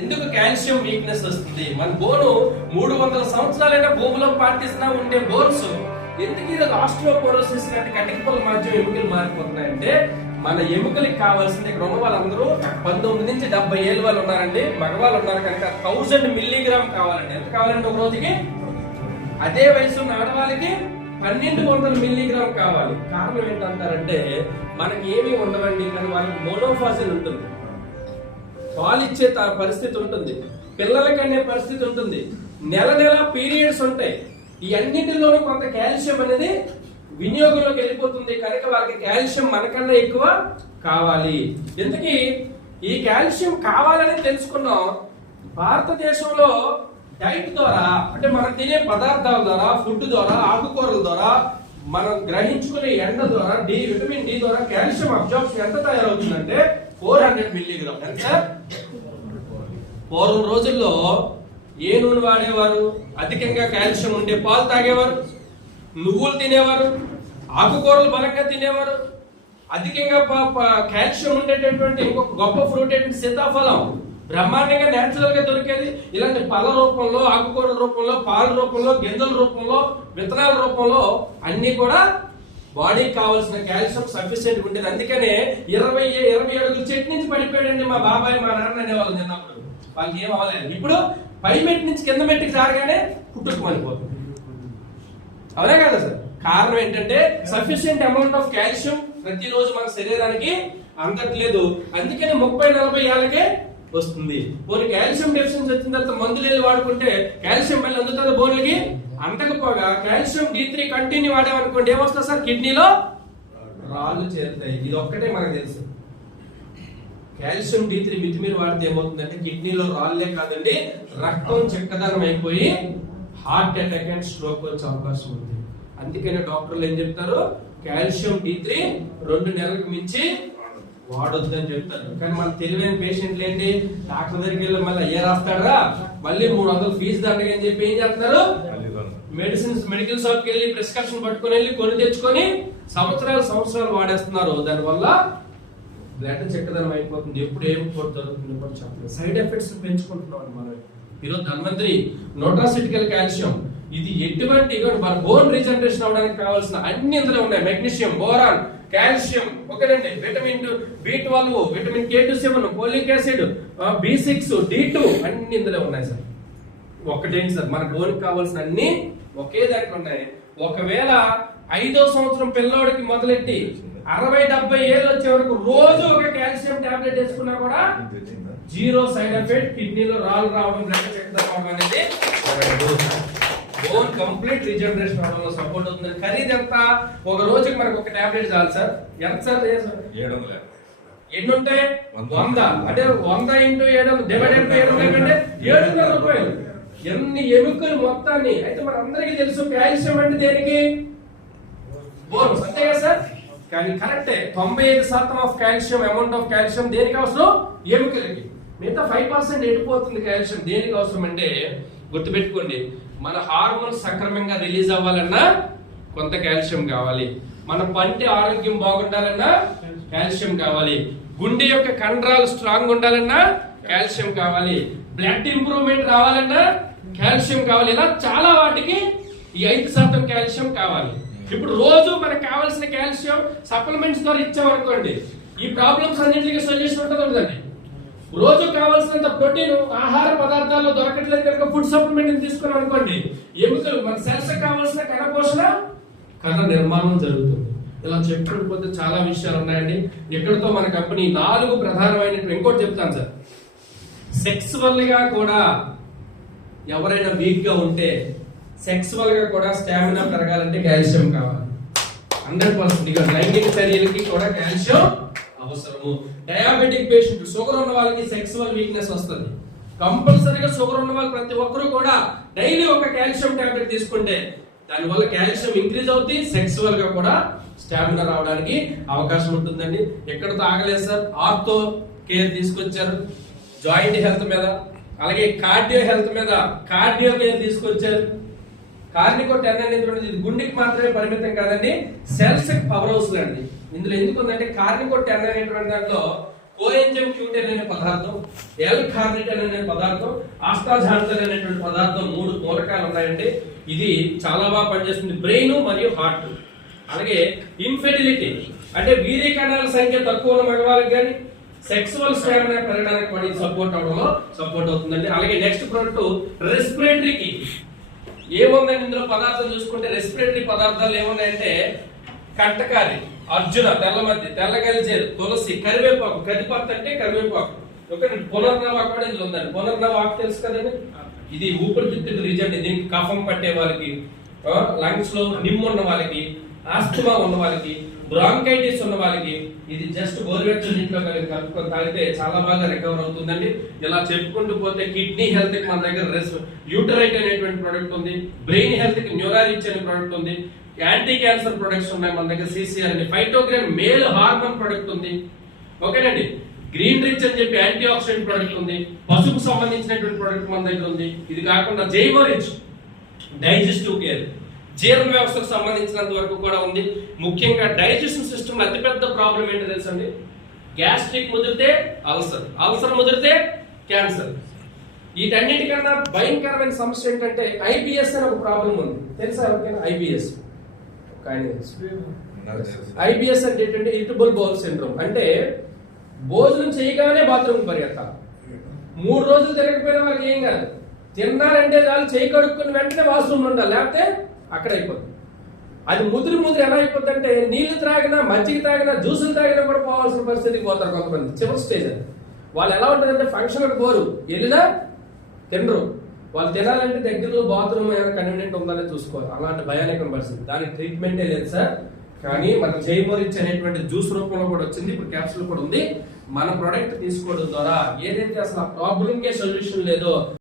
ఎందుకు calcium weakness వస్తుంది? మన బోను 300 సంవత్సరాలైనా భూమిలో పాటిస్తున్నా ఉండే బోన్స్ ఎందుకు ఈరోజు ఆస్ట్రోపోరోసిస్ లాంటి కటికపల మాధ్యం ఎముకలు మారిపోతున్నాయంటే, మన ఎముకలకి కావాల్సింది ఇక్కడ ఉన్న వాళ్ళందరూ 19 నుంచి 70 ఏళ్ళ వాళ్ళు ఉన్నారండి, మగవాళ్ళు ఉన్నారు కనుక 1000 మిల్లీగ్రామ్ కావాలండి. ఎంత కావాలంటే ఒక రోజుకి? అదే వయసు ఉన్న ఆడవాళ్ళకి 1200 మిల్లీగ్రామ్ కావాలి. కారణం ఏంటంటారంటే మనకి ఏమీ ఉండవండి, కానీ వాళ్ళకి మోనోఫాజిల్ ఉంటుంది, పాలిచ్చే పరిస్థితి ఉంటుంది, పిల్లలకనే పరిస్థితి ఉంటుంది, నెల నెల పీరియడ్స్ ఉంటాయి. ఈ అన్నిటిలోనూ కొంత కాల్షియం అనేది వినియోగంలోకి వెళ్ళిపోతుంది కనుక వాళ్ళకి కాల్షియం మనకన్నా ఎక్కువ కావాలి. ఎందుకీ ఈ కాల్షియం కావాలని తెలుసుకున్నాం. భారతదేశంలో డైట్ ద్వారా, అంటే మనం తినే పదార్థాల ద్వారా, ఫుడ్ ద్వారా, ఆకుకూరల ద్వారా, మనం గ్రహించుకునే ఎండ ద్వారా, విటమిన్ డి ద్వారా కాల్షియం అబ్జార్ప్షన్ ఎంత తయారవుతుందంటే 400 మిల్లీగ్రామ్. ఎంత? పూర్వం రోజుల్లో ఏ నూనె వాడేవారు? అధికంగా కాల్షియం ఉండే పాలు తాగేవారు, నువ్వులు తినేవారు, ఆకుకూరలు బలంగా తినేవారు. అధికంగా కాల్షియం ఉండేటటువంటి ఇంకొక గొప్ప ఫ్రూట్ ఏంటంటే సీతాఫలం, బ్రహ్మాండంగా నేచురల్ గా దొరికేది. ఇలాంటి పళ్ళ రూపంలో, ఆకుకూరల రూపంలో, పాల రూపంలో, గింజల రూపంలో, విత్తనాల రూపంలో అన్ని కూడా బాడీకి కావాల్సిన కాల్షియం సఫిషియెంట్ ఉండేది. అందుకనే 20 అడుగులు చెట్టు నుంచి పడిపోయాడండి మా బాబాయ్, మా నాన్న అనేవాళ్ళు చిన్నప్పుడు. వాళ్ళకి ఏం అవ్వలేదు. ఇప్పుడు పై మెట్టు నుంచి కింద మెట్టుకి జారగానే పుట్టుకు పడిపోతుంది. అవునా కదా సార్? కారణం ఏంటంటే సఫిషియెంట్ అమౌంట్ ఆఫ్ కాల్షియం ప్రతిరోజు మన శరీరానికి అందట్లేదు. అందుకని 30-40 ఏళ్ళకే వస్తుంది. పోనీ కాల్షియం డెఫిషియన్సీ వచ్చిన తర్వాత మందులు వెళ్ళి వాడుకుంటే కాల్షియం మళ్ళీ అందుతుంది బోన్లకి. అందకపోగా కాల్షియం D3 కంటిన్యూ వాడామనుకోండి ఏమొస్తుంది సార్? కిడ్నీలో రాళ్ళు చేరుతాయి. ఇది ఒక్కటే మనకు తెలుసు. కాల్షియం D3 మితిమీరి వాడితే ఏమవుతుందంటే కిడ్నీలో రాళ్లే కాదండి, రక్తం చెక్కదనం అయిపోయి హార్ట్ అటాక్ అండ్ స్ట్రోక్ వచ్చే అవకాశం ఉంది. అందుకనే డాక్టర్లు ఏం చెప్తారు? కాల్షియం D3 2 నెలలకు మించి వాడొద్దు అని చెప్తారు. కానీ మన తెలివైన పేషెంట్లు ఏంటి, డాక్టర్ దగ్గరికి వెళ్ళి మళ్ళీ అయ్యే రాస్తాడా, మళ్ళీ 300 ఫీజు దండగా అని చెప్పి ఏం చేస్తారు? మెడికల్ షాప్ కి వెళ్ళి ప్రిస్క్రిప్షన్ పట్టుకుని వెళ్ళి కొని తెచ్చుకొని సంవత్సరాలు వాడేస్తున్నారు. దానివల్ల బ్లడ్ చెక్కదనం అయిపోతుంది. ఎప్పుడు ఏం జరుగుతుంది కూడా చెప్పలేదు. సైడ్ ఎఫెక్ట్స్ పెంచుకుంటున్నాం మనం. ఈరోజు ధన్వంతరి న్యూట్రాసిటికల్ కాల్షియం, ఇది ఎటువంటి మన బోన్ రీజనరేషన్ అవడానికి కావాల్సిన అన్ని ఇందులో ఉన్నాయి. మెగ్నీషియం, బోరాన్, కాల్షియం ఒకటండి, vitamin B12, vitamin K27, folic acid, B6, D2 అన్ని ఇందులో ఉన్నాయి సార్. ఒకటేంటి సార్, మన బోన్ కావాల్సిన అన్ని ఒకే దాంట్లో ఉన్నాయి. ఒకవేళ 5వ సంవత్సరం పిల్లోడికి మొదలెట్టి 60-70 ఏళ్ళు వచ్చే వరకు రోజు ఒక కాల్షియం టాబ్లెట్ వేసుకున్నా కూడా జీరో సైడ్ ఎఫెక్ట్, కిడ్నీలో రాళ్ళు రావడం, బ్లడ్ చెక్కదనం అనేది బోన్ కంప్లీట్ రీజనరేషన్ అవడంలో సపోర్ట్ అవుతుంది. ఖరీదు ఎంత? ఒక రోజుకి మనకు ఒక టాబ్లెట్ చాలు సార్. ఎంత సార్? 700. ఎన్ని ఉంటాయి? 100. అంటే 100 × 700 డివైడెడ్ బై 700 అంటే 700 రూపాయలు. ఎన్ని ఎముకలు మొత్తాన్ని. అయితే మన అందరికీ తెలుసు కాల్షియం అంటే దేనికి? బోన్, అంతే కదా సార్? కానీ కరెక్టే, 95% of calcium, amount of calcium దేనికి అవసరం? ఎముకలకి. మిగతా 5% ఎడిపోతుంది కాల్షియం. దేనికి అవసరం అంటే గుర్తుపెట్టుకోండి, మన హార్మోన్స్ సక్రమంగా రిలీజ్ అవ్వాలన్నా కొంత కాల్షియం కావాలి, మన పంటి ఆరోగ్యం బాగుండాలన్నా కాల్షియం కావాలి, గుండె యొక్క కండరాలు స్ట్రాంగ్ ఉండాలన్నా కాల్షియం కావాలి, బ్లడ్ ఇంప్రూవ్మెంట్ రావాలన్నా కాల్షియం కావాలి. ఇలా చాలా వాటికి ఈ 5% కాల్షియం కావాలి. ఇప్పుడు రోజు మనకు కావాల్సిన కాల్షియం సప్లిమెంట్స్ ద్వారా ఇచ్చామనుకోండి, ఈ ప్రాబ్లమ్స్ అన్నింటికి సొల్యూషన్ ఉంటుందండి. రోజు కావాల్సినంత ప్రోటీన్ ఆహార పదార్థాల్లో దొరకట్లేదు కనుక ఫుడ్ సప్లిమెంట్ తీసుకున్నాం అనుకోండి, ఎముకలు మన సెల్స్ కావాల్సిన కణ పోషణ, కణ నిర్మాణం జరుగుతుంది. ఇలా చెప్పుకుంటూ చాలా విషయాలు ఉన్నాయండి. ఎక్కడితో మన కంపెనీ 4 ప్రధానమైన, ఇంకోటి చెప్తాను సార్, సెక్సువల్ గా కూడా ఎవరైనా వీక్ గా ఉంటే సెక్సువల్ గా కూడా స్టామినా పెరగాలంటే కాల్షియం కావాలి. 100% లైంగిక చర్యలకి కూడా కాల్షియం అవసరము. డయాబెటిక్ పేషెంట్, షుగర్ ఉన్న వాళ్ళకి సెక్సువల్ వీక్నెస్ వస్తుంది. కంపల్సరీగా షుగర్ ఉన్న వాళ్ళు ప్రతి ఒక్కరూ కూడా డైలీ ఒక కాల్షియం టాబ్లెట్ తీసుకుంటే దానివల్ల కాల్షియం ఇంక్రీజ్ అవుతుంది, సెక్సువల్ గా కూడా స్టామినా రావడానికి అవకాశం ఉంటుందండి. ఎక్కడితో ఆగలేదు సార్, ఆర్థో కేర్ తీసుకొచ్చారు, జాయింట్ హెల్త్ మీద, అలాగే కార్డియో హెల్త్ మీద కార్డియో కేర్ తీసుకొచ్చారు. కార్నికోటెన్ అనేది గుండెకి మాత్రమే పరిమితం కాదండి, సెల్స్ పవర్ హౌస్ లాంటిది. ఇందులో ఎందుకు ఉందంటే కార్నికోటెన్ అనేటువంటి దాంట్లో కోఎంజైమ్ క్యూటెన్ అనే పదార్థం, ఎల్ కార్నిటిన్ అనే పదార్థం, ఆస్టాజాంతన్ అనేటువంటి పదార్థం, 3 మూలకాలు ఉన్నాయండి. ఇది చాలా బాగా పనిచేస్తుంది బ్రెయిన్ మరియు హార్ట్. అలాగే ఇన్ఫెర్టిలిటీ అంటే వీర్య కణాల సంఖ్య తక్కువ ఉన్న మగవాళ్ళకి కానీ సెక్సువల్ స్టామినా పెరగడానికి కూడా సపోర్ట్ అవడంలో సపోర్ట్ అవుతుందండి. అలాగే నెక్స్ట్ ప్రోడక్ట్ రెస్పిరేటరీకి ఏముందండి ఇందులో పదార్థం చూసుకుంటే రెస్పిరేటరీ పదార్థాలు ఏమున్నాయంటే కంటకారి, అర్జున, తెల్లగలిచేరు, తులసి, కరివేపాకు. కదిపత్తి అంటే కరివేపాకు. ఓకే, పునర్నవాకు కూడా ఇందులో ఉందండి. పునర్నవాకు తెలుసు కదండి, ఇది ఊపిరితిత్తుల రీజన్. దీనికి కఫం పట్టే వాళ్ళకి, లంగ్స్ లో నిమ్ము ఉన్న వాళ్ళకి, ఆస్తమా ఉన్న వాళ్ళకి, బ్రాంకైటిస్ ఉన్న వాళ్ళకి ఇది జస్ట్ గోరువెచ్చని నీటిలో కలుపుకొని తాగితే చాలా బాగా రికవర్ అవుతుందండి. ఇలా చెప్పుకుంటూ పోతే కిడ్నీ హెల్త్ కి మన దగ్గర యూటరైట్ అనేటువంటి ప్రోడక్ట్ ఉంది, బ్రెయిన్ హెల్త్ కి న్యూరారిచ్ అనే ప్రోడక్ట్ ఉంది, యాంటీ క్యాన్సర్ ప్రొడక్ట్స్ ఉన్నాయి మన దగ్గర, సిసిఆర్ అని, ఫైటోగ్రాన్ మేల్ హార్మోన్ ప్రొడక్ట్ ఉంది. ఓకేనండి, గ్రీన్ రిచ్ అని చెప్పి యాంటీ ఆక్సిడెంట్ ప్రొడక్ట్ ఉంది, పసుపు సంబంధించినటువంటి ప్రొడక్ట్ మన దగ్గర ఉంది. ఇది కాకుండా జైవో రిచ్ డైజెస్టివ్ కేర్, జీర్ణ వ్యవస్థకు సంబంధించినంత వరకు కూడా ఉంది. ముఖ్యంగా డైజెషన్ సిస్టమ్ అతిపెద్ద ప్రాబ్లం ఏంటో తెలుసండి, గ్యాస్ట్రిక్ ముదిరితే అల్సర్, అల్సర్ ముదిరితే క్యాన్సర్. వీటన్నిటికన్నా భయంకరమైన సమస్య ఏంటంటే ఐబిఎస్ అని ఒక ప్రాబ్లం ఉంది. తెలుసా ఎవరికైనా ఐబిఎస్? ఐబిఎస్ అంటే ఏంటంటే ఇరిటబుల్ బౌల్ సిండ్రోమ్. అంటే భోజనం చేయగానే బాత్రూమ్ పరిగెత్తాలి. 3 రోజులు తిరగకపోయినా వాళ్ళకి ఏం కాదు, తిన్నారంటే చాలు చేయి కడుక్కుని వెంటనే వాష్రూమ్ ఉండాలి, లేకపోతే అక్కడ అయిపోతుంది. అది ముదిరి ఎలా అయిపోతుంది అంటే నీళ్లు త్రాగినా, మజ్జిగ తాగినా, జ్యూసులు తాగినా కూడా పోవాల్సిన పరిస్థితికి పోతారు కొంతమంది. చివరి స్టేజ్ అది. వాళ్ళు ఎలా ఉంటుందంటే ఫంక్షన్కి పోరు, వెళ్ళినా తినరు. వాళ్ళు తినాలంటే దగ్గరలో బాత్రూమ్ ఏమైనా కన్వీనియంట్ ఉందని చూసుకోవాలి. అలాంటి భయానకమైన పరిస్థితి. దానికి ట్రీట్మెంటే లేదు సార్. కానీ మన జైమోరిచ్ అనేటువంటి జ్యూస్ రూపంలో కూడా వచ్చింది, ఇప్పుడు క్యాప్సూల్ కూడా ఉంది. మన ప్రొడక్ట్ తీసుకోవడం ద్వారా ఏదైతే అసలు ఆ ప్రాబ్లంకే సొల్యూషన్ లేదో